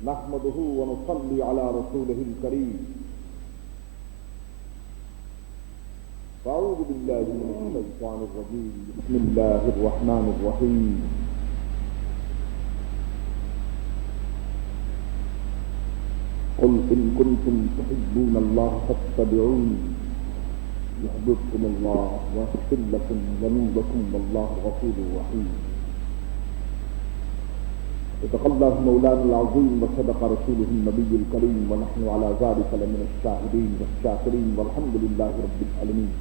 نحمده ونصلي على رسوله الكريم. أعوذ بالله من الشيطان الرجيم. بسم الله الرحمن الرحيم. قل إن كنتم تحبون الله فاتبعوني يحببكم الله ويغفر لكم ذنوبكم والله غفور رحيم. صدق الله مولانا العظيم وصدق رسوله النبي الكريم ونحن على ذلك لمن الشاهدين والشاكرين والحمد لله رب العالمين.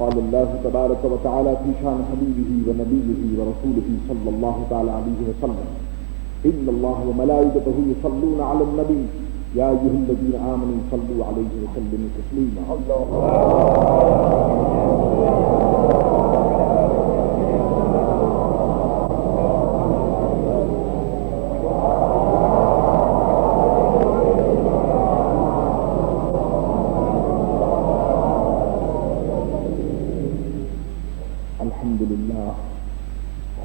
قال الله تبارك وتعالى في شان حبيبه ونبيه ورسوله صلى الله تعالى عليه وسلم: إن الله وملائكته يصلون على النبي يا أيها الذين آمنوا صلوا عليه وسلموا تسليما. الحمدللہ،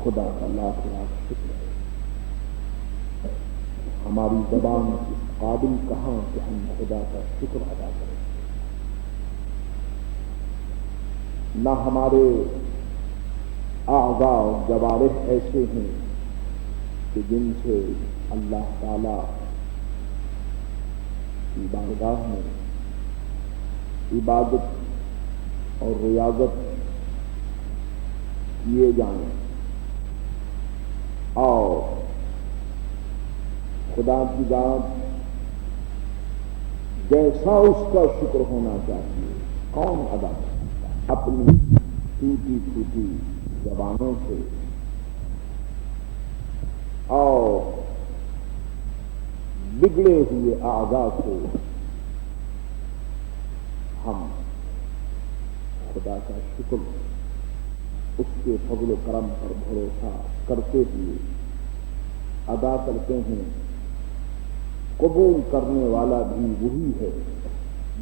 خدا کا لاکھ لاکھ شکر ہے. ہماری زبان اس قابل کہاں کہ ہم خدا کا شکر ادا کریں. نہ ہمارے اعضاء و جوارح ایسے ہیں کہ جن سے اللہ تعالی کی بارگاہ میں عبادت اور ریاضت کیے جائیں اور خدا کی ذات جیسا اس کا شکر ہونا چاہیے کون ادا کرتا؟ اپنی ٹوٹی پھوٹی زبانوں سے اور بگڑے ہوئے اعضاء سے ہم خدا کا شکر اس کے فضل و کرم پر بھروسہ کرتے ہوئے ادا کرتے ہیں. قبول کرنے والا بھی وہی ہے،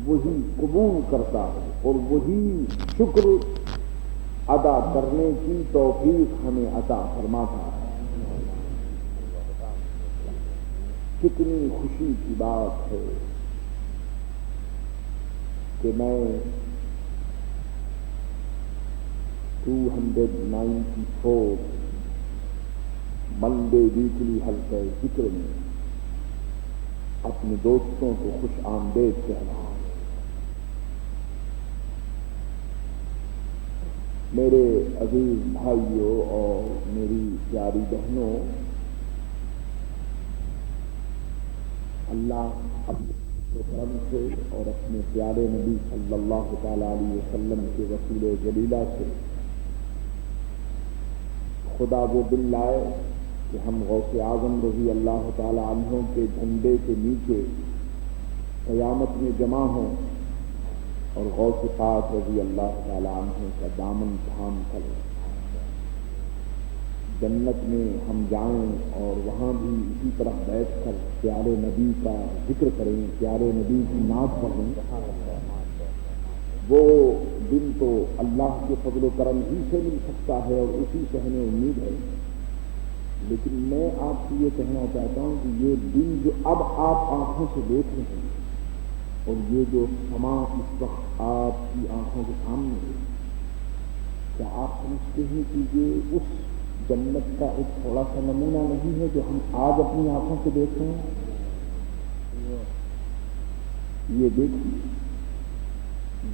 وہی قبول کرتا ہے اور وہی شکر ادا کرنے کی توفیق ہمیں عطا فرماتا ہے. کتنی خوشی کی بات ہے کہ میں 294 منڈے ویکلی حلقہ ذکر میں اپنے دوستوں کو خوش آمدید کہہ رہا ہوں. میرے عزیز بھائیوں اور میری پیاری بہنوں، اللہ اپنے کرم سے اور اپنے پیارے نبی صلی اللہ تعالی علیہ وسلم کے وسیلہ جلیلہ سے خدا وہ دل لائے کہ ہم غوث اعظم رضی اللہ تعالی عنہ کے جھنڈے کے نیچے قیامت میں جمع ہوں اور غوث پاک رضی اللہ تعالی عنہ کا دامن تھام کر جنت میں ہم جائیں اور وہاں بھی اسی طرح بیٹھ کر پیارے نبی کا ذکر کریں، پیارے نبی کی نعت پڑھیں. وہ دن تو اللہ کے فضل و کرم ہی سے مل سکتا ہے اور اسی سے ہمیں امید ہے. لیکن میں آپ سے یہ کہنا چاہتا ہوں کہ یہ دن جو اب آپ آنکھوں سے دیکھ رہے ہیں اور یہ جو سما اس وقت آپ کی آنکھوں کے سامنے ہے، کیا آپ سمجھتے ہیں کہ یہ اس جنت کا ایک تھوڑا سا نمونہ نہیں ہے جو ہم آج اپنی آنکھوں سے دیکھ رہے ہیں؟ یہ دیکھیے،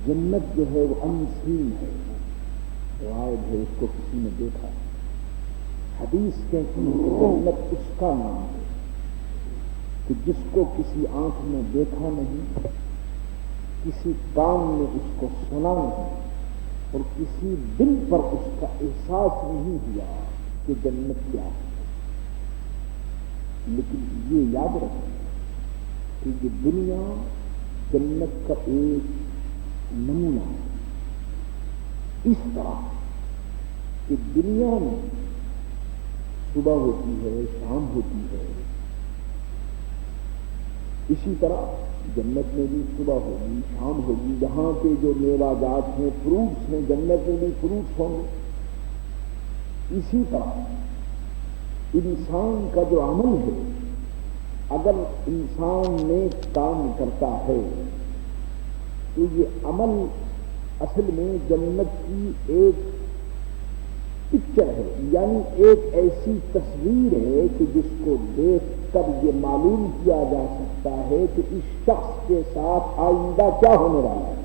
جنت جو ہے وہ انسین ہے، غائب ہے، اس کو کسی نے دیکھا. حدیث کہتی ہے کہ جنت اس کا نام ہے کہ جس کو کسی آنکھ نے دیکھا نہیں، کسی کان نے اس کو سنا نہیں اور کسی دل پر اس کا احساس نہیں ہوا کہ جنت کیا ہے. لیکن یہ یاد رکھیں کہ یہ دنیا جنت کا ایک نمونہ ہے. اس طرح کہ دنیا میں صبح ہوتی ہے، شام ہوتی ہے، اسی طرح جنت میں بھی صبح ہوگی، شام ہوگی. یہاں کے جو میوہ جات ہیں، فروٹس ہیں، جنت میں بھی فروٹس ہوں گے. اسی طرح انسان کا جو عمل ہے، اگر انسان نیک کام کرتا ہے تو یہ عمل اصل میں جنت کی ایک پکچر ہے، یعنی ایک ایسی تصویر ہے کہ جس کو دیکھ کر یہ معلوم کیا جا سکتا ہے کہ اس شخص کے ساتھ آئندہ کیا ہونے والا ہے۔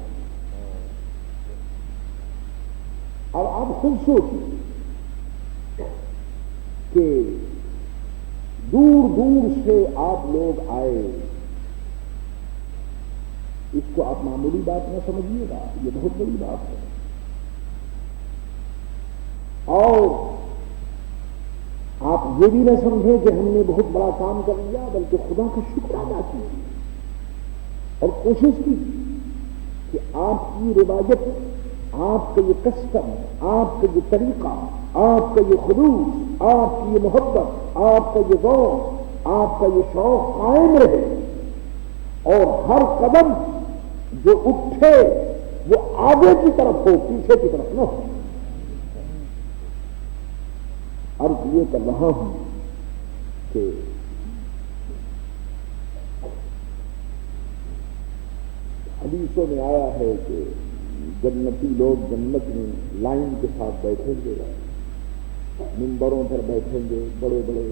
اور آپ خود سوچیں کہ دور دور سے آپ لوگ آئے، اس کو آپ معمولی بات نہ سمجھیے گا، یہ بہت بڑی بات ہے۔ اور آپ یہ بھی نہ سمجھیں کہ ہم نے بہت بڑا کام کر لیا، بلکہ خدا کا شکر ادا کیجیے اور کوشش کیجیے کہ آپ کی روایت، آپ کا یہ کسٹم، آپ کا یہ طریقہ، آپ کا یہ خلوص، آپ کی یہ محبت، آپ کا یہ ذوق، آپ کا یہ شوق قائم رہے، اور ہر قدم جو اٹھے وہ آگے کی طرف ہو، پیچھے کی طرف نہ ہو۔ عرض یہ کر رہا ہوں کہ حدیثوں میں آیا ہے کہ جنتی لوگ جنت میں لائن کے ساتھ بیٹھیں گے، منبروں پر بیٹھیں گے، بڑے بڑے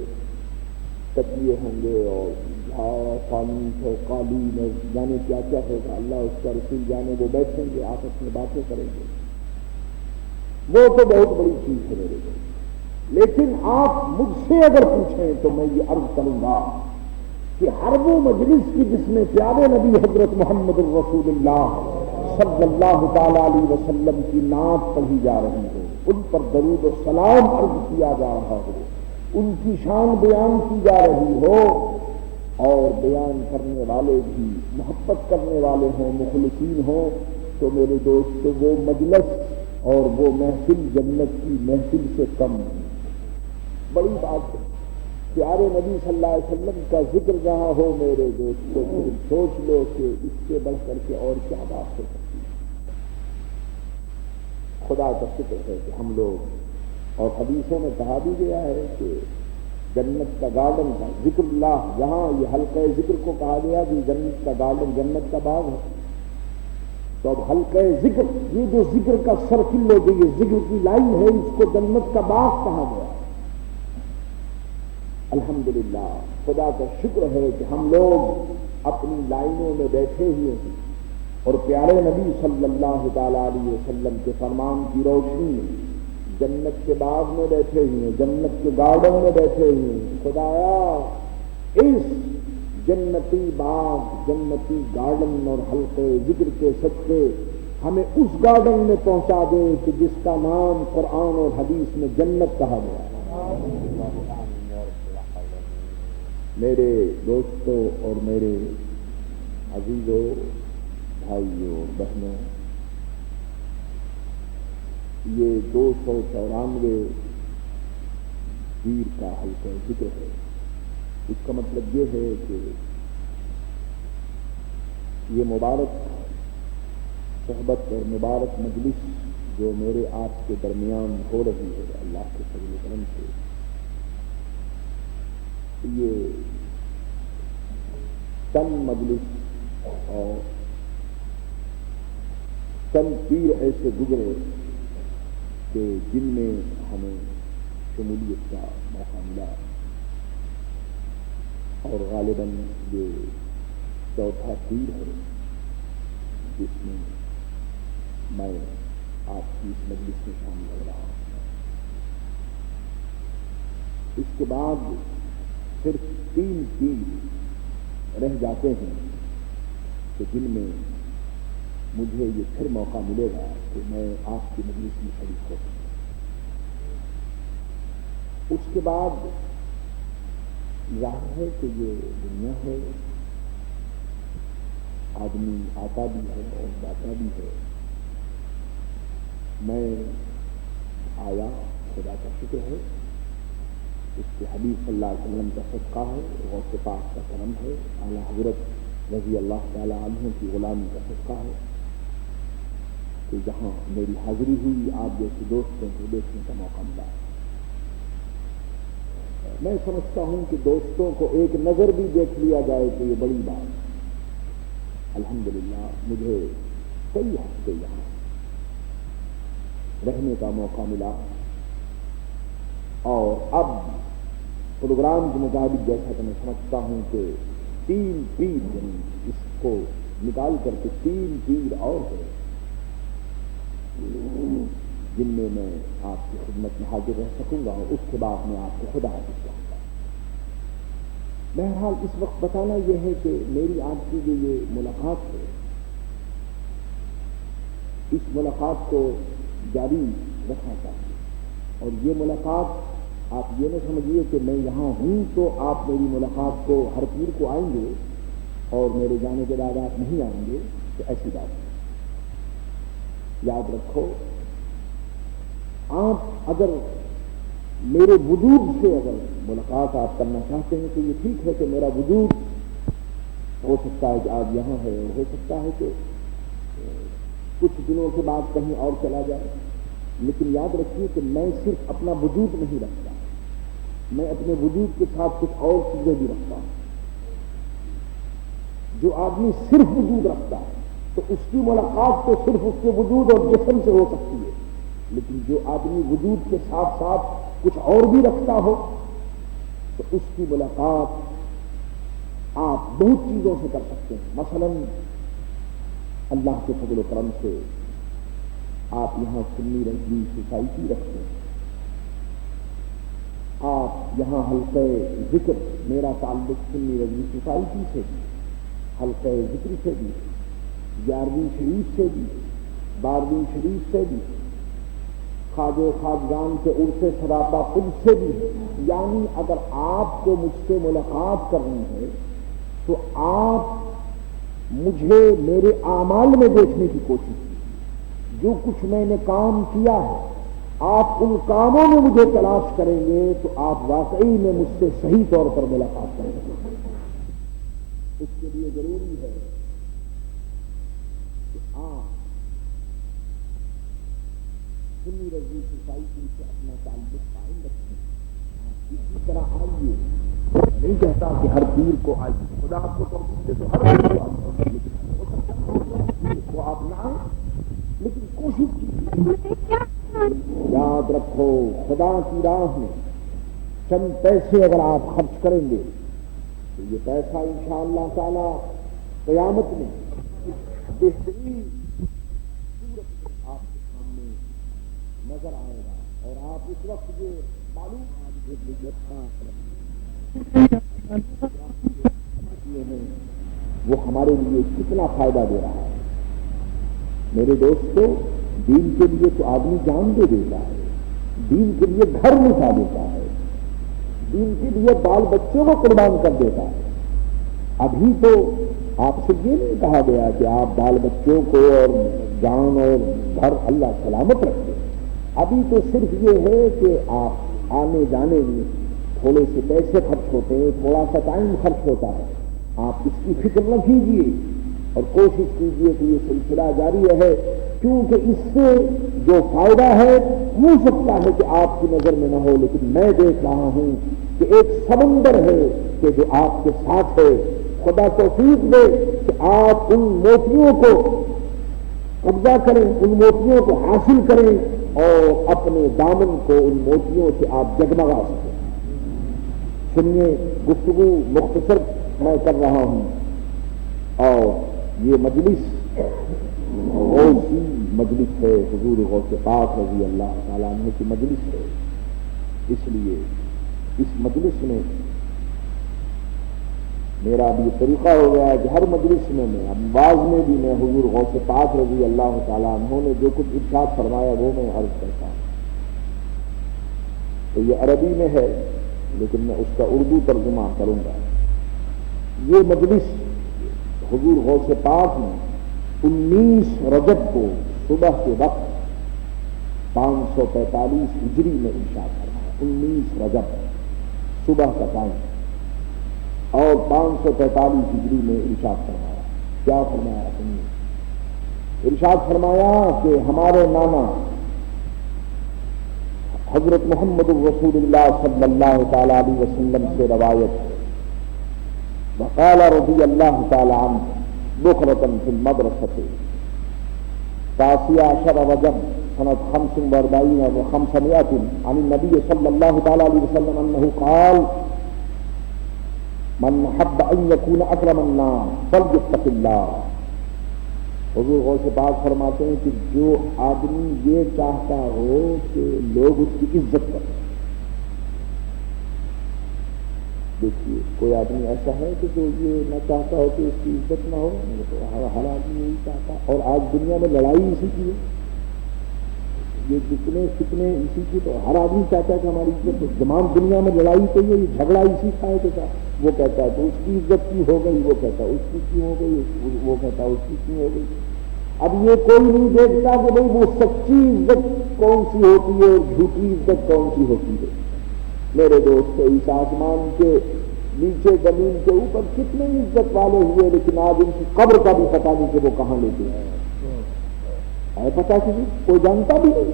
تکیے ہوں گے اور فانوس اور قالین اور جانے کیا کیا ہوگا، اللہ اس کا رسول جانے، وہ بیٹھیں گے، آپس میں باتیں کریں گے۔ وہ تو بہت بڑی چیز ہے میرے لیے، لیکن آپ مجھ سے اگر پوچھیں تو میں یہ عرض کروں گا کہ ہر وہ مجلس کی جس میں پیارے نبی حضرت محمد الرسول اللہ صلی اللہ تعالی علیہ وسلم کی نعت پڑھی جا رہی ہو، ان پر درود و سلام عرض کیا جا رہا ہو، ان کی شان بیان کی جا رہی ہو، اور بیان کرنے والے بھی محبت کرنے والے ہوں، مخلصین ہوں، تو میرے دوست وہ مجلس اور وہ محفل جنت کی محفل سے کم نہیں۔ بڑی بات ہے، پیارے نبی صلی اللہ علیہ وسلم کا ذکر جہاں ہو میرے دوستوں، پھر سوچ لو کہ اس سے بڑھ کر کے اور کیا بات ہو سکتی ہے۔ خدا کا شکر ہے کہ ہم لوگ، اور حدیثوں میں کہا بھی گیا ہے کہ جنت کا گارڈن کا ذکر اللہ، جہاں یہ حلقہ ذکر کو کہا گیا کہ جنت کا گارڈن، جنت کا باغ ہے، تو اب حلقہ ذکر، یہ جو ذکر کا سرکل ہے، جو یہ ذکر کی لائن ہے، اس کو جنت کا باغ کہا گیا۔ الحمدللہ، خدا کا شکر ہے کہ ہم لوگ اپنی لائنوں میں بیٹھے ہوئے ہیں اور پیارے نبی صلی اللہ تعالی علیہ وسلم کے فرمان کی روشنی میں جنت کے باغ میں بیٹھے ہوئے ہیں، جنت کے گارڈن میں بیٹھے ہوئے ہیں۔ خدایا اس جنتی باغ، جنتی گارڈن اور حلقے ذکر کے صدقے ہمیں اس گارڈن میں پہنچا دے کہ جس کا نام قرآن اور حدیث میں جنت کہا گیا ہے۔ میرے دوستوں اور میرے عزیزوں، بھائیوں اور بہنوں، یہ 294 پیر کا حلقہ ذکر ہے۔ اس کا مطلب یہ ہے کہ یہ مبارک صحبت اور مبارک مجلس جو میرے آپ کے درمیان ہو رہی ہے، اللہ کے فضل و کرم سے، یہ چند مجلس اور چند پیر ایسے گزرے کہ جن میں ہمیں شمولیت کا موقع ملا، اور غالباً یہ چوتھا پیر ہے جس میں میں آپ کی اس مجلس میں شامل ہو رہا ہوں۔ اس کے بعد صرف 3 پیر رہ جاتے ہیں کہ جن میں مجھے یہ پھر موقع ملے گا کہ میں آپ کی مجلس میں شریک ہو سکوں۔ اس کے بعد ظاہر ہے کہ یہ دنیا ہے، آدمی آتا بھی ہے اور جاتا بھی ہے۔ میں آیا، خدا کا شکر ہے، اس کے حبیب صلی اللہ علیہ وسلم کا صدقہ ہے، غوث پاک کا کرم ہے، اعلیٰ حضرت رضی اللہ تعالیٰ عنہ کی غلامی کا صدقہ ہے کہ جہاں میری حاضری ہوئی، آپ جیسے دوستوں کو دیکھنے کا موقع ملا۔ میں سمجھتا ہوں کہ دوستوں کو ایک نظر بھی دیکھ لیا جائے تو یہ بڑی بات۔ الحمدللہ مجھے کئی ہفتے یہاں رہنے کا موقع ملا، اور اب پروگرام کے مطابق جیسا کہ میں سمجھتا ہوں کہ 3 پیر اس کو نکال کر کے 3 پیر اور ہے جن میں آپ کی خدمت میں حاضر رہ سکوں گا، اور اس کے بعد میں آپ کو خدا حافظ کہوں گا۔ بہرحال اس وقت بتانا یہ ہے کہ میری آج کی جو یہ ملاقات ہے، اس ملاقات کو جاری رکھنا چاہیے، اور یہ ملاقات آپ یہ نہ سمجھیے کہ میں یہاں ہوں تو آپ میری ملاقات کو ہر پیر کو آئیں گے اور میرے جانے کے بعد آپ نہیں آئیں گے، تو ایسی بات نہیں۔ یاد رکھو، آپ اگر میرے وجود سے اگر ملاقات آپ کرنا چاہتے ہیں تو یہ ٹھیک ہے کہ میرا وجود ہو سکتا ہے کہ آپ یہاں ہے، اور ہو سکتا ہے کہ کچھ دنوں کے بعد کہیں اور چلا جائے، لیکن یاد رکھیے کہ میں صرف اپنا وجود نہیں رکھتا، میں اپنے وجود کے ساتھ کچھ اور چیزیں بھی رکھتا ہوں۔ جو آدمی صرف وجود رکھتا ہے تو اس کی ملاقات تو صرف اس کے وجود اور جسم سے ہو سکتی ہے، لیکن جو آدمی وجود کے ساتھ ساتھ کچھ اور بھی رکھتا ہو تو اس کی ملاقات آپ بہت چیزوں سے کر سکتے ہیں۔ مثلا اللہ کے فضل و کرم سے آپ یہاں سنی رضوی سوسائٹی رکھتے ہیں، آپ یہاں حلقہ ذکر، میرا تعلق سنی رضوی سوسائٹی سے بھی، حلقہ ذکر سے بھی، 11ویں شریف سے بھی، 12ویں شریف سے بھی، خواجہ خواجگان کے عرس سراپا پل سے بھی، یعنی اگر آپ کو مجھ سے ملاقات کرنی ہے تو آپ مجھے میرے اعمال میں دیکھنے کی کوشش کیجیے۔ جو کچھ میں نے کام کیا ہے آپ ان کاموں میں مجھے تلاش کریں گے تو آپ واقعی میں مجھ سے صحیح طور پر ملاقات کریں گے۔ اس کے لیے ضروری ہے کہ آپ سنی رضوی سوسائٹی سے اپنا تعلق قائم رکھیں، آپ اسی طرح آئیے۔ میں نہیں کہتا کہ ہر پیر کو آئیے، خدا آپ کو توفیق دے تو ہر پیر کو آئیے، لیکن ہو سکتا ہے کہ آپ نہ آئیں، لیکن کوشش کیجیے۔ یاد رکھو، خدا کی راہ میں چند پیسے اگر آپ خرچ کریں گے تو یہ پیسہ انشاءاللہ تعالی قیامت میں بہترین صورت میں آپ کے سامنے نظر آئے گا، اور آپ اس وقت یہ معلوم وہ ہمارے لیے کتنا فائدہ دے رہا ہے۔ میرے دوستو، دین کے لیے تو آدمی جان دے دیتا ہے، دین کے لیے گھر مٹا دیتا ہے، دین کے لیے بال بچوں کو قربان کر دیتا ہے۔ ابھی تو آپ سے یہ نہیں کہا گیا کہ آپ بال بچوں کو اور جان اور گھر اللہ سلامت رکھیں، ابھی تو صرف یہ ہے کہ آپ آنے جانے میں تھوڑے سے پیسے خرچ ہوتے ہیں، تھوڑا سا ٹائم خرچ ہوتا ہے، آپ اس کی فکر نہ کیجیے اور کوشش کیجیے کہ یہ سلسلہ جاری رہے، کیونکہ اس سے جو فائدہ ہے ہو سکتا ہے کہ آپ کی نظر میں نہ ہو، لیکن میں دیکھ رہا ہوں کہ ایک سمندر ہے کہ جو آپ کے ساتھ ہے۔ خدا توفیق دے کہ آپ ان موتیوں کو قبضہ کریں، ان موتیوں کو حاصل کریں اور اپنے دامن کو ان موتیوں سے آپ جگمگا سکیں۔ سنیے، گفتگو مختصر میں کر رہا ہوں، اور یہ مجلس غوثی مجلس ہے، حضور غوث پاک رضی اللہ تعالیٰ عنہ کی مجلس ہے، اس لیے اس مجلس میں میرا اب یہ طریقہ ہو گیا ہے کہ ہر مجلس میں میں بعض میں بھی میں حضور غوث پاک رضی اللہ تعالیٰ عنہ نے جو کچھ ارشاد فرمایا وہ میں عرض کرتا ہوں۔ تو یہ عربی میں ہے لیکن میں اس کا اردو ترجمہ کروں گا۔ یہ مجلس حضور غوث پاک نے 19 رجب کو صبح کے وقت 545 ہجری میں ارشاد فرمایا۔ 19 رجب صبح کا ٹائم اور 545 ہجری میں ارشاد فرمایا۔ کیا فرمایا؟ سنیے، ارشاد فرمایا کہ ہمارے نانا حضرت محمد رسول اللہ صلی اللہ تعالی علیہ وسلم سے روایت ہے، وقال رضی اللہ تعالی عنہ بکرۃ فی المدرسۃ 19 رجب سنة 45 و500 عن النبي صلى الله تعالى عليه وسلم أنه قال من حب أن يكون أكرم الناس فليتق الله۔ حضور غوث پاک فرماتے ہیں کہ جو آدمی یہ چاہتا ہو کہ لوگ اس کی عزت کریں، دیکھیے کوئی آدمی ایسا ہے کہ جو یہ نہ چاہتا ہو کہ اس کی عزت نہ ہو، ہر آدمی یہی چاہتا، اور آج دنیا میں لڑائی اسی کی ہے، یہ جتنے فتنے اسی کی، تو ہر آدمی چاہتا ہے کہ ہماری عزت ہو، تمام دنیا میں لڑائی تو یہ جھگڑا اسی کا ہے کہ وہ کہتا ہے تو اس کی عزت کی ہو گئی، وہ کہتا ہے اس کی کیوں ہو گئی، وہ کہتا ہے اس کی کیوں ہو گئی۔ اب یہ کوئی نہیں دیکھتا کہ بھئی وہ سچی عزت کون سی ہوتی ہے اور جھوٹی عزت کون سی ہوتی ہے۔ میرے دوست، اس آسمان کے نیچے زمین کے اوپر کتنے عزت والے ہوئے، لیکن آج ان کی قبر کا بھی پتہ نہیں کہ وہ کہاں لے گئے ہے پتہ کسی کوئی جانتا بھی نہیں۔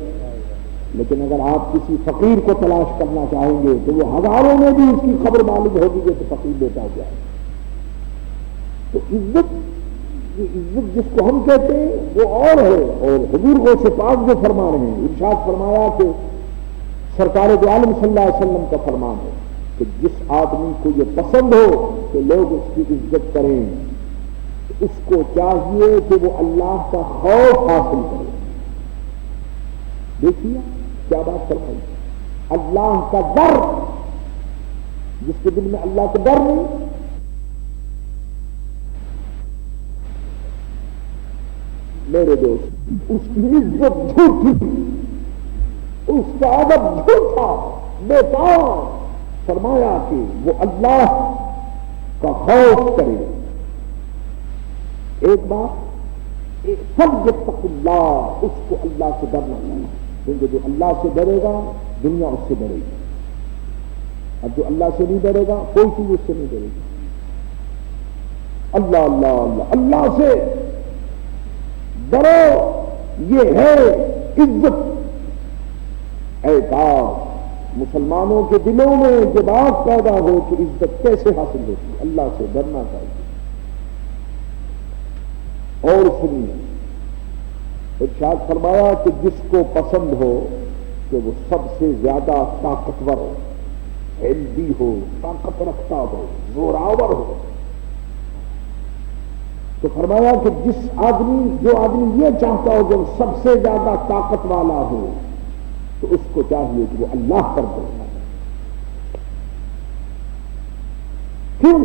لیکن اگر آپ کسی فقیر کو تلاش کرنا چاہیں گے تو وہ ہزاروں میں بھی اس کی خبر معلوم ہوگی کہ تو فقیر بیٹا کیا ہے۔ تو عزت، یہ عزت جس کو ہم کہتے ہیں وہ اور ہے، اور حضور غوث پاک جو فرما رہے ہیں، ارشاد فرمایا کہ سرکار دو عالم صلی اللہ علیہ وسلم کا فرمان ہے کہ جس آدمی کو یہ پسند ہو کہ لوگ اس کی عزت کریں، اس کو چاہیے کہ وہ اللہ کا خوف حاصل کرے۔ دیکھیے کیا بات فرمائی، اللہ کا ڈر، جس کے دل میں اللہ کا ڈر نہیں، میرے دوست اس کی عزت جھوٹی، اس کا ادب جھوٹا، بیکار۔ فرمایا کہ وہ اللہ کا خوف کرے۔ ایک بات، فلیتق اللہ، اس کو اللہ سے ڈرنا چاہیے، کیونکہ جو اللہ سے ڈرے گا دنیا اس سے ڈرے گی، اب جو اللہ سے نہیں ڈرے گا کوئی چیز اس سے نہیں ڈرے گی۔ اللہ اللہ اللہ، اللہ سے ڈرو، یہ ہے عزت۔ اے کاش مسلمانوں کے دلوں میں یہ بات پیدا ہو کہ عزت کیسے حاصل ہوتی ہے، اللہ سے ڈرنا چاہیے۔ اور سنیے، ارشاد فرمایا کہ جس کو پسند ہو کہ وہ سب سے زیادہ طاقتور ہو، ہیلدی ہو، طاقت رکھتا ہو، زوراور ہو، تو فرمایا کہ جو آدمی یہ چاہتا ہو کہ وہ سب سے زیادہ طاقت والا ہو، تو اس کو چاہیے کہ وہ اللہ پر بھروسہ کرے۔ کیوں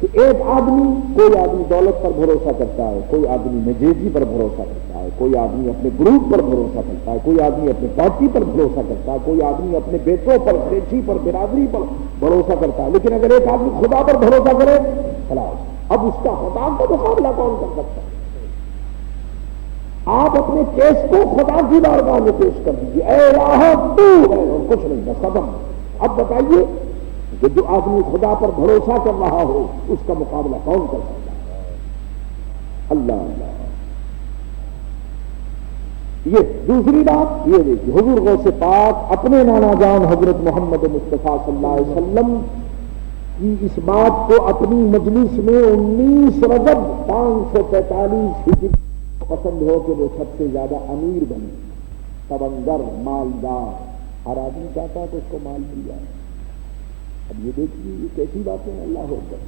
کہ ایک آدمی، کوئی آدمی دولت پر بھروسہ کرتا ہے، کوئی آدمی نجیزی پر بھروسہ کرتا ہے، کوئی آدمی اپنے گروپ پر بھروسہ کرتا ہے، کوئی آدمی اپنے پارٹی پر بھروسہ کرتا ہے، کوئی آدمی اپنے بیٹوں پر، بیٹی پر، برادری پر بھروسہ کرتا ہے، لیکن اگر ایک آدمی خدا پر بھروسہ کرے خلاص، اب اس کا خدا کا مقابلہ کون کر سکتا ہے؟ آپ اپنے کیس کو خدا کی بارگاہ میں پیش کر دیجیے، اے الہ تو ہے اور کچھ نہیں، بس ختم۔ اب بتائیے کہ جو آدمی خدا پر بھروسہ کر رہا ہو اس کا مقابلہ کون کر سکتا ہے؟ اللہ اللہ۔ یہ دوسری بات یہ دیکھیے، حضور غوث پاک اپنے نانا جان حضرت محمد مصطفیٰ صلی اللہ علیہ وسلم کی اس بات کو اپنی مجلس میں 19 رجب 545 ہجری پسند ہو کہ وہ سب سے زیادہ امیر بنے، تبنگر، مالدار، ہر آدمی چاہتا ہے کہ اس کو مال مل جائے۔ اب یہ دیکھیے یہ کیسی باتیں ہیں، اللہ اکبر۔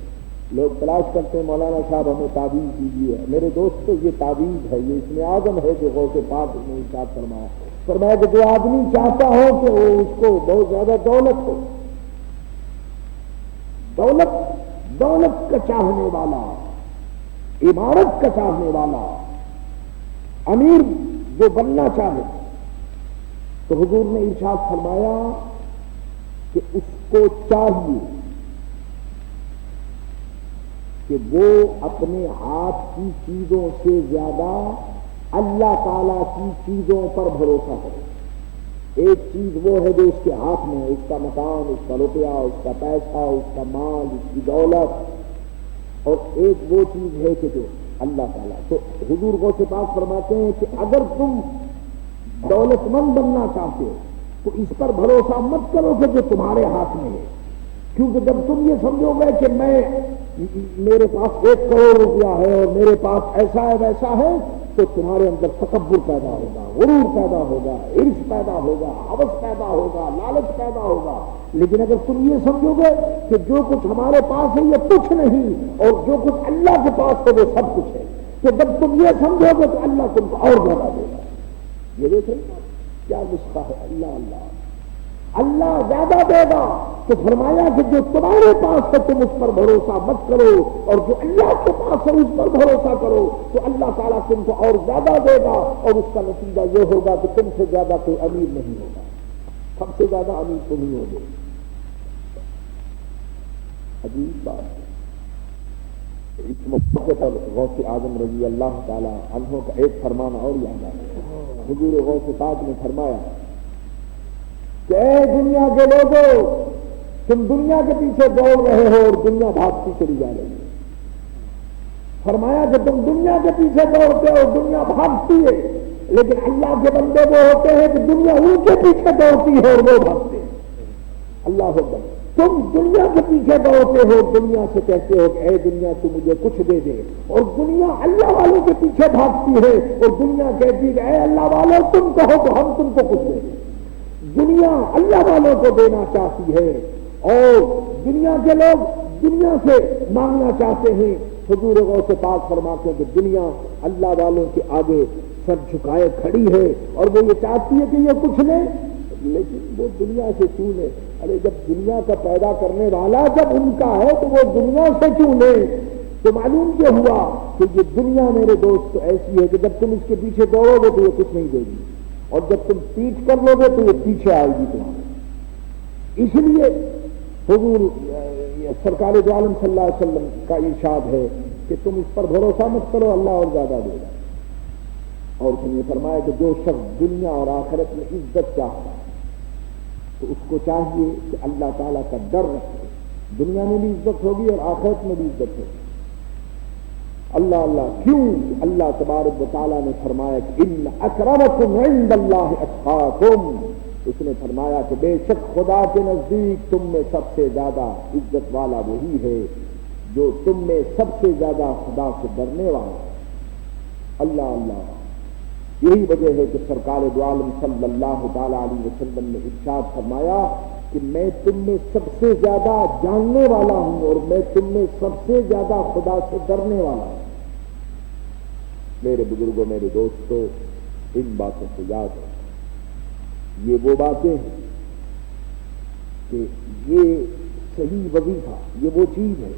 لوگ تلاش کرتے ہیں مولانا صاحب ہمیں تعویذ دیجیے، میرے دوستو یہ تعویذ ہے، یہ اسم اعظم ہے کہ غوث پاک نے ارشاد فرمایا کہ جو آدمی چاہتا ہو کہ وہ اس کو بہت زیادہ دولت ہو، دولت کا چاہنے والا، عمارت کا چاہنے والا، امیر جو بننا چاہے، تو حضور نے ارشاد فرمایا کہ اس کو چاہیے کہ وہ اپنے ہاتھ کی چیزوں سے زیادہ اللہ تعالی کی چیزوں پر بھروسہ کرے۔ ایک چیز وہ ہے جو اس کے ہاتھ میں ہے، اس کا مکان، اس کا روپیہ، اس کا پیسہ، اس کا مال، اس کی دولت، اور ایک وہ چیز ہے کہ جو اللہ تعالیٰ۔ تو حضور غوث پاک فرماتے ہیں کہ اگر تم دولت مند بننا چاہتے ہو تو اس پر بھروسہ مت کرو کہ جو تمہارے ہاتھ میں ہے، کیونکہ جب تم یہ سمجھو گے کہ میرے پاس 1 کروڑ روپیہ ہے اور میرے پاس ایسا ہے ویسا ہے، تو تمہارے اندر تکبر پیدا ہوگا، غرور پیدا ہوگا، عرف پیدا ہوگا، ہوس پیدا ہوگا، لالچ پیدا ہوگا۔ لیکن اگر تم یہ سمجھو گے کہ جو کچھ ہمارے پاس ہے یہ کچھ نہیں اور جو کچھ اللہ کے پاس ہے وہ سب کچھ ہے، تو جب تم یہ سمجھو گے تو اللہ تم کو اور زیادہ دے گا۔ یہ دیکھیں کیا نسخہ ہے، اللہ اللہ اللہ زیادہ دے گا۔ تو فرمایا کہ جو تمہارے پاس ہے تم اس پر بھروسہ مت کرو، اور جو اللہ کے پاس ہے اس پر بھروسہ کرو، تو اللہ تعالیٰ تم کو اور زیادہ دے گا، اور اس کا نتیجہ یہ ہوگا کہ تم سے زیادہ کوئی امیر نہیں ہوگا، سب سے زیادہ امیر تم ہی ہوگے۔ عجیب بات ہے۔ اس موقع پر غوث اعظم رضی اللہ تعالیٰ عنہ کا ایک فرمان اور یاد آیا۔ حضور غوث پاک نے فرمایا کہ اے دنیا کے لوگوں، تم دنیا کے پیچھے دوڑ رہے ہو اور دنیا بھاگتی چلی جا رہی ہے۔ فرمایا کہ تم دنیا کے پیچھے دوڑتے ہو اور دنیا بھاگتی ہے، لیکن اللہ کے بندے وہ ہوتے ہیں کہ دنیا ان کے پیچھے دوڑتی ہے اور وہ بھاگتے ہیں۔ اللہ اکبر۔ تم دنیا کے پیچھے دوڑتے ہو، دنیا سے کہتے ہو کہ اے دنیا تو مجھے کچھ دے دے، اور دنیا اللہ والوں کے پیچھے بھاگتی ہے اور دنیا کہتی ہے اے اللہ والوں تم کہو تو ہم تم کو کچھ دے دیں۔ دنیا اللہ والوں کو دینا چاہتی ہے اور دنیا کے لوگ دنیا سے مانگنا چاہتے ہیں۔ حضور غوث پاک فرماتے ہیں کہ دنیا اللہ والوں کے آگے سر جھکائے کھڑی ہے اور وہ یہ چاہتی ہے کہ یہ کچھ لے، لیکن وہ دنیا سے کیوں لے؟ ارے جب دنیا کا پیدا کرنے والا جب ان کا ہے تو وہ دنیا سے کیوں لے؟ تو معلوم کیا ہوا کہ یہ دنیا میرے دوست تو ایسی ہے کہ جب تم اس کے پیچھے دوڑو گے تو یہ کچھ نہیں دے گی، اور جب تم پیچھ کر لو گے تو یہ پیچھے آئے گی تمہارے۔ اس لیے حضور سرکار دو عالم صلی اللہ علیہ وسلم کا ارشاد ہے کہ تم اس پر بھروسہ مت کرو، اللہ اور زیادہ دے گا۔ اور اس نے فرمایا کہ جو شخص دنیا اور آخرت میں عزت چاہتا ہے تو اس کو چاہیے کہ اللہ تعالیٰ کا ڈر رکھے، دنیا میں بھی عزت ہوگی اور آخرت میں بھی عزت ہوگی۔ اللہ اللہ کیوں؟ اللہ تبارک و تعالیٰ نے فرمایا کہ ان اکرمکم عند اللہ اتقاکم، اس نے فرمایا کہ بے شک خدا کے نزدیک تم میں سب سے زیادہ عزت والا وہی ہے جو تم میں سب سے زیادہ خدا سے ڈرنے والا ہے۔ اللہ اللہ، یہی وجہ ہے کہ سرکار دو عالم صلی اللہ تعالی علیہ وسلم نے ارشاد فرمایا کہ میں تم میں سب سے زیادہ جاننے والا ہوں اور میں تم میں سب سے زیادہ خدا سے ڈرنے والا ہوں۔ میرے بزرگوں، میرے دوستوں، ان باتوں کو یاد رکھو، یہ وہ باتیں ہیں کہ یہ صحیح وظیفہ، یہ وہ چیز ہے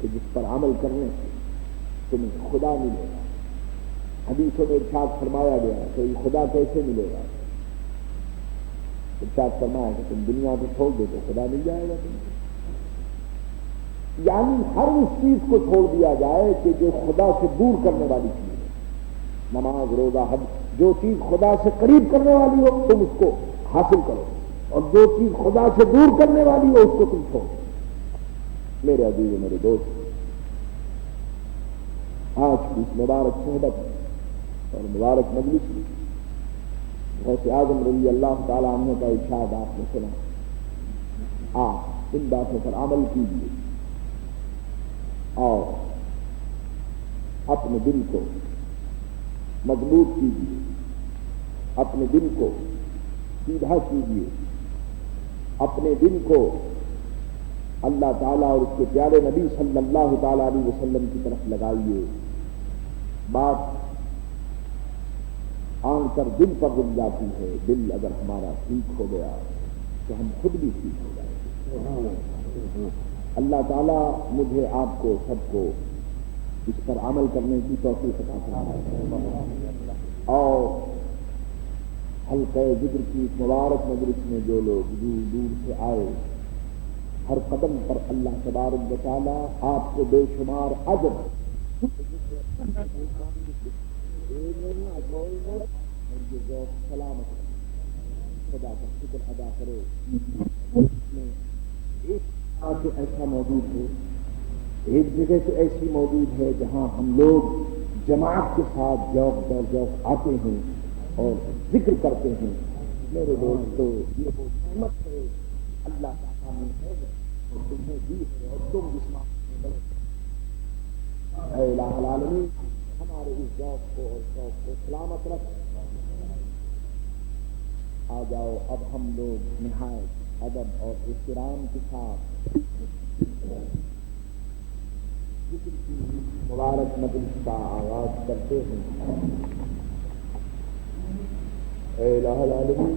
کہ جس پر عمل کرنے سے تمہیں خدا ملے گا۔ حدیثوں میں ارشاد فرمایا گیا کہ خدا کیسے ملے گا؟ ارشاد فرمایا کہ تم دنیا کو چھوڑ دو تو خدا مل جائے گا تم کو۔ یعنی ہر اس چیز کو چھوڑ دیا جائے کہ جو خدا سے دور کرنے والی چیز ہے، نماز، روزہ، حج، جو چیز خدا سے قریب کرنے والی ہو تم اس کو حاصل کرو، اور جو چیز خدا سے دور کرنے والی ہو اس کو تم چھوڑ دو۔ میرے عزیز و میرے دوست، آج کی اس مبارک صحبت اور مبارک مجلس میں غوث اعظم رضی اللہ تعالیٰ عنہ کا ارشاد آپ نے سنا، آپ ان باتوں پر عمل کیجیے اور اپنے دل کو مضبوط کیجیے، اپنے دل کو سیدھا کیجیے، اپنے دل کو اللہ تعالیٰ اور اس کے پیارے نبی صلی اللہ تعالیٰ علیہ وسلم کی طرف لگائیے۔ بات آن کر دل پر گم جاتی ہے، دل اگر ہمارا ٹھیک ہو گیا تو ہم خود بھی ٹھیک ہو جائیں گے۔ اللہ تعالیٰ مجھے آپ کو سب کو اس پر عمل کرنے کی توفیق عطا فرمائے، اور حلقہ ذکر کی اس مبارک مجلس میں جو لوگ دور دور سے آئے، ہر قدم پر اللہ تبارک و تعالیٰ آپ کو بے شمار اجر اور یہ ذوق سلامت خدا کا شکر ادا کرو۔ اس میں ایک سے ایسا موجود ہے، ایک جگہ تو ایسی موجود ہے جہاں ہم لوگ جماعت کے ساتھ ذوق در ذوق آتے ہیں، اور ذکر کرتے ہیں. میرے دوستو یہ وہ نعمت ہے اللہ تعالیٰ نے ہے اور تمہیں دی ہے اور تم اس معاملے میں بڑے. اے الہ العالمین ہمارے اس ذوق کو اور شوق کو سلامت رکھ. آ جاؤ اب ہم لوگ نہایت ادب اور احترام کے ساتھ ذکر کی مبارک مجلس کا آغاز کرتے ہیں. اے الہ العالمین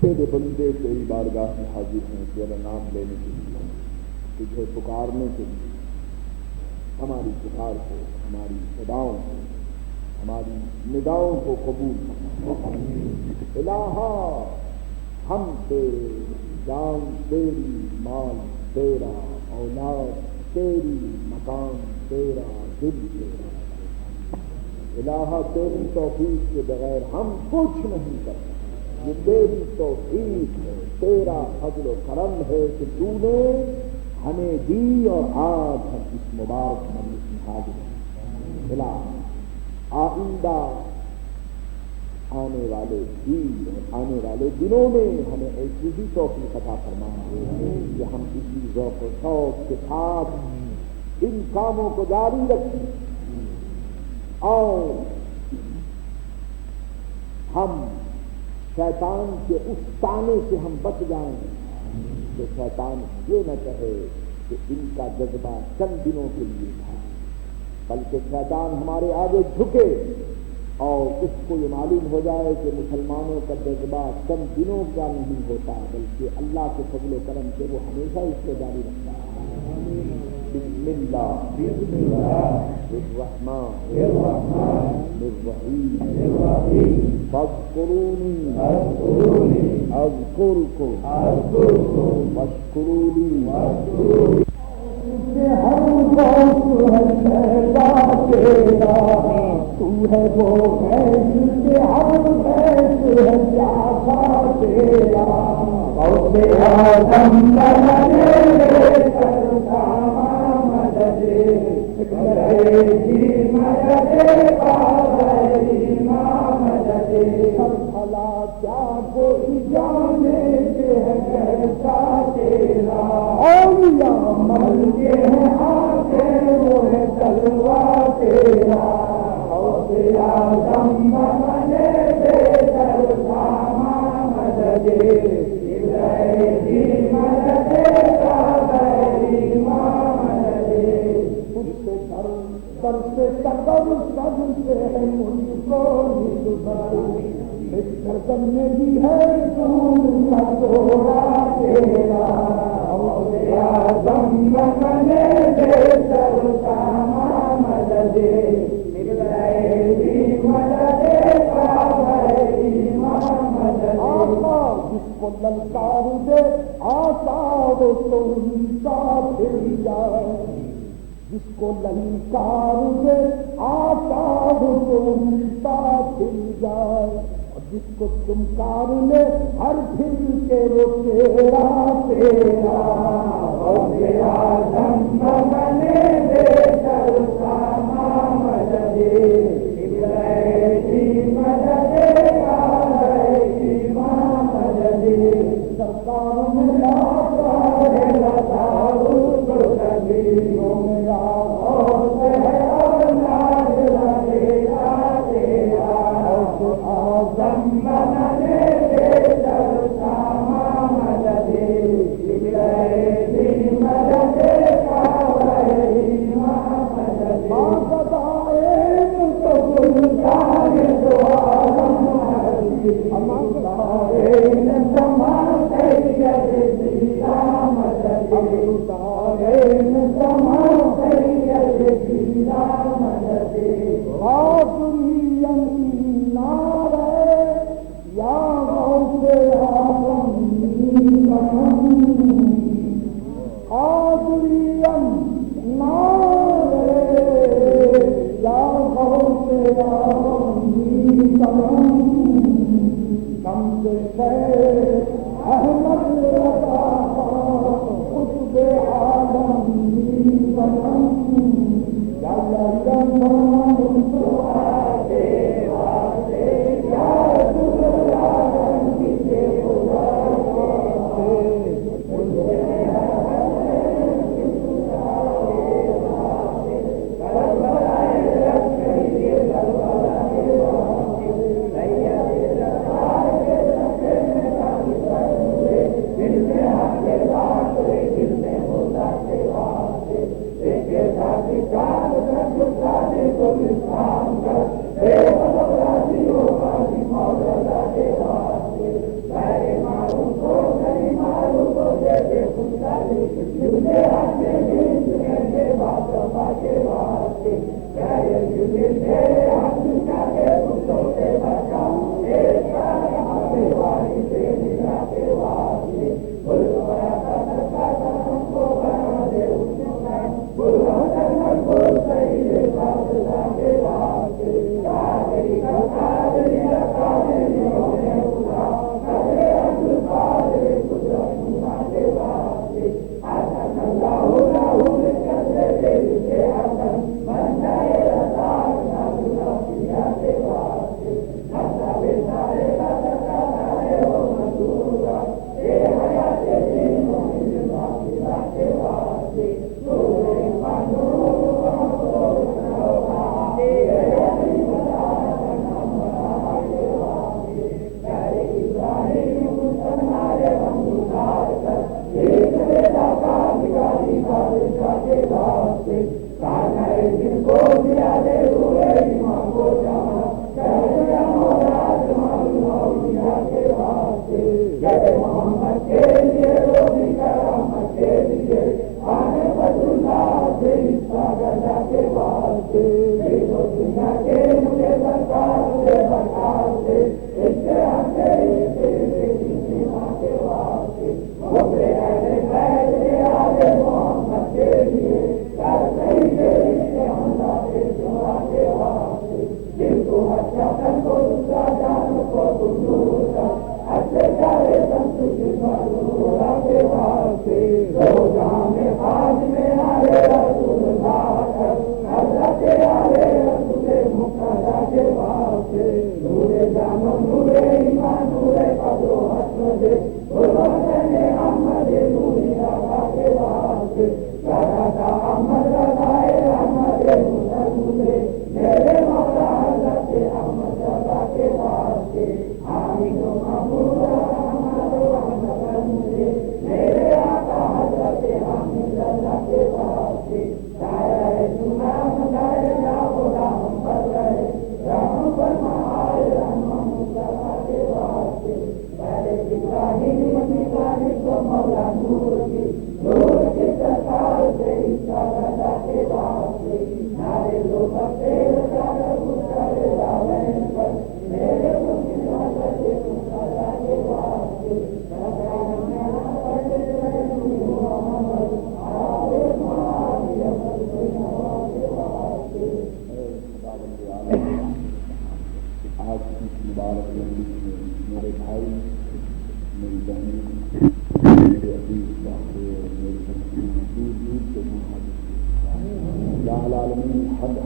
تیرے بندے تیری بارگاہ میں حاضر ہیں تیرا نام لینے کے لیے, تجھے پکارنے کے لیے. ہماری پکار کو, ہماری صداؤں کو, ہماری نداؤں کو قبول الہا. ہم تیرے, جان تیری, مال تیرا, اولاد تیری, مکان تیرا, دل تیرا. الہا تیری توفیق کے بغیر ہم کچھ نہیں کرتے. یہ تیری توفیق ہے, تیرا فضل و کرم ہے کہ تو نے ہمیں دی اور آج ہم اس مبارک مجلس میں حاضر ہیں. الہا آئندہ آنے والے دن اور آنے والے دنوں میں ہمیں ایسی بھی توفیق عطا فرما کہ ہم اسی ذوق و شوق کے ساتھ ان کاموں کو جاری رکھیں اور ہم شیطان کے اس تانے سے ہم بچ جائیں کہ شیطان یہ نہ کہے کہ ان کا جذبہ چند دنوں کے لیے تھا, بلکہ شیطان ہمارے آگے جھکے اور اس کو یہ معلوم ہو جائے کہ مسلمانوں کا جذبہ چند دنوں کا نہیں ہوتا بلکہ اللہ کے فضل و کرم سے وہ ہمیشہ اس کو جاری رکھتا ہے. بسم اللہ الرحمن الرحیم فاذکرونی اذکرکم واشکروا لی. ہر روز ہے پیدا تیرا, تو ہے وہ خیز کے ہر خیز ہے پیاسا تیرا. اور آدم بنے کرتا مدد کرے جی مدد پاوری مدد. سب بھلا کیا کوئی جانے کے ہے کیسا تیرا. اولیاء مل کے ہیں آگے وہ ہے تلوا تیرا. اور آدم بنے بے ترسامہ مدد جی مدد پاوری مدد. اس سے در سے قدر سب سے ہے مجھ کو نسبت. اس گردن میں بھی ہے دور کا توڑا تیرا. اور آدم بنے بے ترسامہ مدد جی مدد پاوری مدد. آقا جس کو للکار دے آقا وہ تو انسا پھر جائے. جس کو للکار دے آقا وہ تو انسا پھر جائے. اور جس کو چمکار لے ہر پھر کے وہ تیرا تیرا. اور آدم بنے بے ترسامہ مدد جی مدد پاوری مدد. سرکار میں لاتا ہے لتاؤ تو کبیروں میں آغوش ہے اور ناز لگیتا تیرا. اور آدم بنے بے ترسامہ مدد جی مدد پاوری مدد.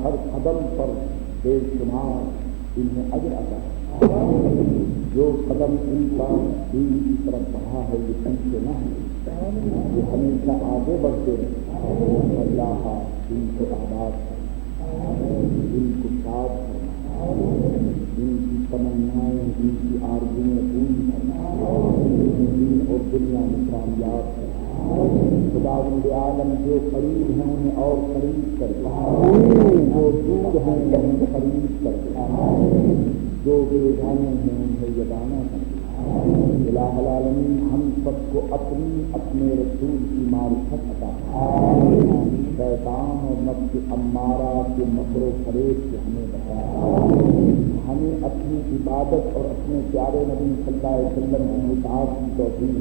ہر قدم پر بے شمار انہیں اجر عطا ہے۔ جو قدم ان کا دین کی طرف بڑھا ہے یہ پیچھے نہ ہے، یہ ہمیشہ آگے بڑھتے ہیں۔ اللہ ان کو آباد کرنا، ان کو شاد کرنا، ان کی تمنائیں، ان کی آرزویں پوری کرنا، دین اور دنیا میں کامیاب کرنا۔ خداوند عالم جو قریب ہیں انہیں اور قریب کر دے، جو دور ہیں انہیں قریب کر دے، جو بیگانے ہیں انہیں یگانہ کر دے۔ الہ العالمین ہم سب کو اپنے رسول کی معرفت عطا فرما، شیطان اور نفس امارہ کے مکر و فریب سے ہمیں بچا، ہمیں اپنی عبادت اور اپنے پیارے نبی صلی اللہ علیہ وسلم کی اطاعت کی توفیق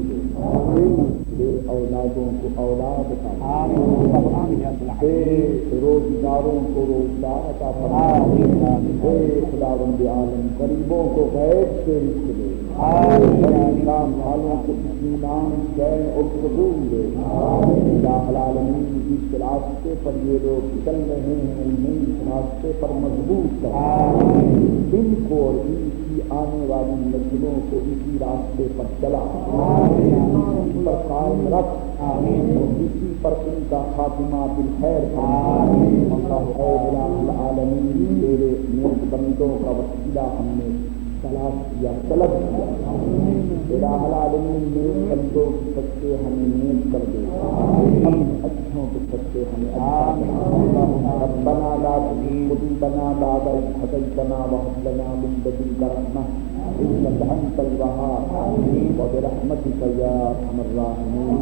دے، اولادوں کو اولاد عطا فرما، روزگاروں کو روزگار عطا فرما، خداوند عالم غریبوں کو غیب سے رزق دے، کام والوں کو اطمینان چین اور سکون دے۔ الہ العالمین جس راستے پر یہ لوگ چل رہے ہیں انہیں اس راستے پر مضبوط کر، ان کو اور ان کی آنے والی نسلوں کو اسی راستے پر چلا، اسی پر قائم رکھ، اسی پر ان کا خاتمہ بالخیر فرما۔ الہ العالمین تیرے نیک بندوں کا وسیلہ ہم نے تلاش کیا، طلب کیا، الہ العالمین نیک بندوں کے سچے ہمیں نیک کر دے، اپنے اچھوں کے سچے ہمیں اچھا بنا۔ ربنا لا تزغ قلوبنا بعد إذ هديتنا وهب لنا من لدنك رحمة إنك أنت الوهاب وبرحمتك يا أرحم الراحمين.